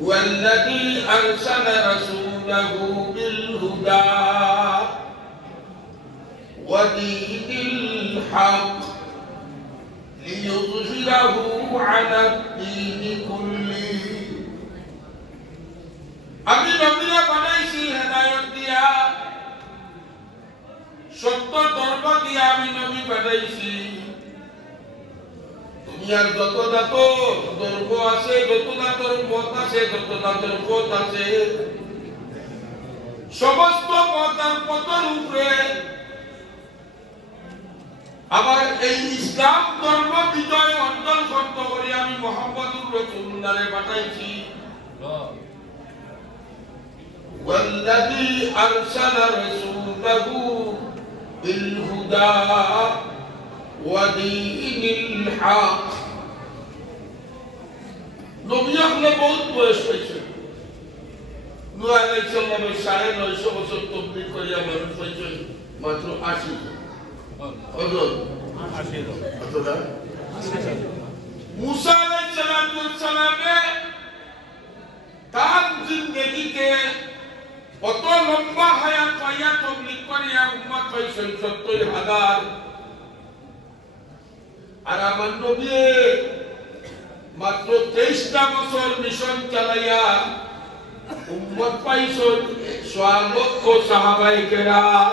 والذي أرسل رسوله بالهدى ودين الحق ليظهره على الدين كله আমি নবীরা বানাইছি হেদায়েত দিয়া সত্য ধর্ম দিয়া আমি নবী বানাইছি দুনিয়ার যত ধর্ম আছে যত মত আছে যত পথ আছে সমস্ত পথের উপরে আবার এই ইসলাম ধর্ম বিজয় অর্জন করতে করে আমি মুহাম্মদুর রাসূলুল্লাহকে পাঠাইছি والذي أرسل رسوله بالهدى ودين الحق নবী আকরাম বহুত বয়স হয়েছে নূহ আলাইহিস সালামের 950 বছর তাবলীগ করিয়া মানুষ হয়েছে মাত্র 80 ওজন 80 কতটা মুসা আলাইহিস সালামে তার জিন্দেগিতে কত লম্বা হায়াত পাইয়া তাবলীগ করিয়া উম্মত হয়েছে 70,000 আর আমার নবী মাত্র 23টা বছর মিশন চালাইয়া উম্মত পাইছেন 100 লক্ষ সাহাবায়ে কেরাম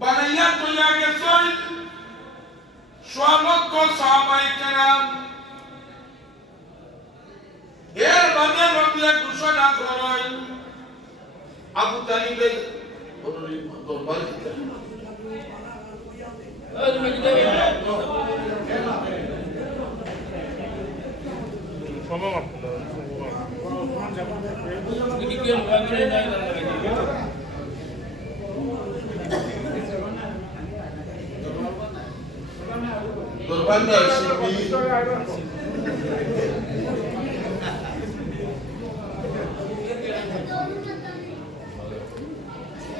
বানাইয়া তৈয়া গেছেন 100 লক্ষ সাহাবায়ে কেরাম এর বাদে নবী ঘোষণা করেন আবু তালিবের দরবার থেকে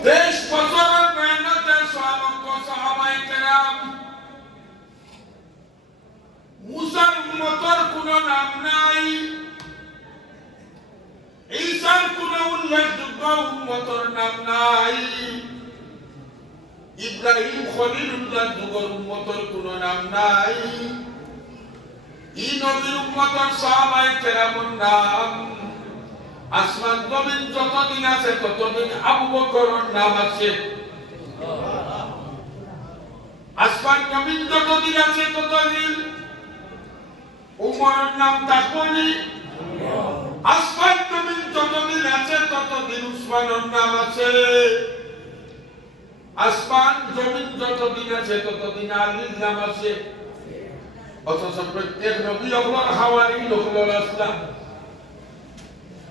দেশ বছরের মেহনতে সাহাবায়ে সাহাবায়ে কেরাম মুসার উম্মতের কোনো নাম নাই ঈসার কোনো উল্লেখযোগ্য উম্মতের নাম নাই ইব্রাহিম খলিলুল্লাহ যুগের উম্মতের কোনো নাম নাই এই নবীর উম্মতের সাহাবায়ে কেরামের নাম আসমান জমিন যতদিন আছে ততদিন আবু বকরের নাম আছে আসমান জমিন যতদিন আছে ততদিন উমরের নাম থাকবে আসমান জমিন যতদিন আছে ততদিন উসমানের নাম আছে আসমান জমিন যতদিন আছে ততদিন আলীর নাম আছে অথচ প্রত্যেক নবী হলেন হাওয়ারি হলেন আসলাম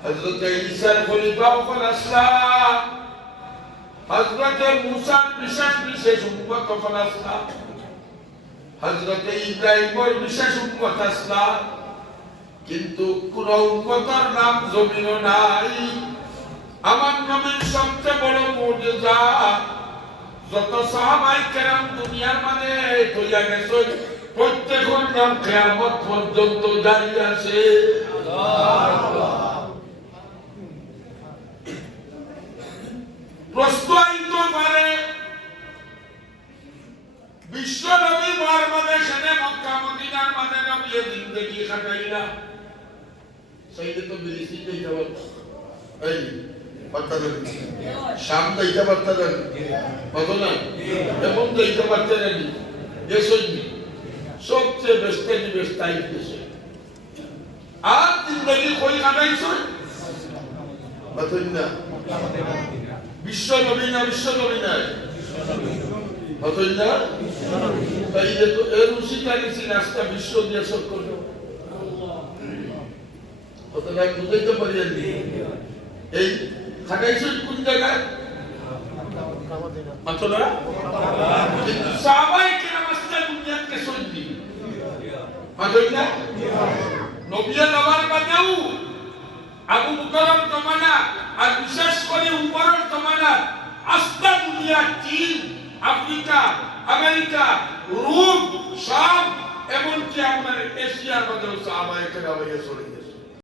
হযরত ঈসার খলিফা হলেন আসলাম হযরত মুসার বিশেষ উম্মত হলেন আসলাম হযরত ইব্রাহিমের বিশেষ উম্মত আসলাম কিন্তু কোন উম্মতের নাম জমিনে নাই আমার নবীর সবচেয়ে বড় মুজিজা যত সাহাবায়ে কেরাম দুনিয়ার মানে তৈয়া গেছে প্রত্যেকের নাম কিয়ামত পর্যন্ত জারি আছে প্রশ্ন আইতো পারে বিশ্ব নবী মহামাদে সেনে মক্কা মদিনার মাঝে নবী জিন্দেগি কাটাইলা সেইটা তো বিদেশি কইতে পারত এই পারতালেন শাম কইতে পারতালেন কত না এবং কইতে পারতেন দেশই সবচেয়ে বেস্ট টাইম দেশে আর জিন্দেগি কই কাটাইছো বলেন না বিশ্ব নবী না বলেন না তাই তো এর উচিতা গেছি রাস্তা বিশ্ব দিয়ে সব করলো অতটা বুঝাইতে পারি এই খাটাইছেন কোন জায়গায় মাত্রা কিন্তু সাহাবায়ে কেরাম আসলে দুনিয়াকে সত্যি মাত্রা নবীর নামার বাদেও আবু বকরের জমানা আর বিশেষ করে উমরের জমানা আস্তা দুনিয়া চীন আফ্রিকা আমেরিকা রোম শাম এমনকি আপনার এশিয়ার মধ্যেও সাহাবায়ে কেরাম চলে গেছে।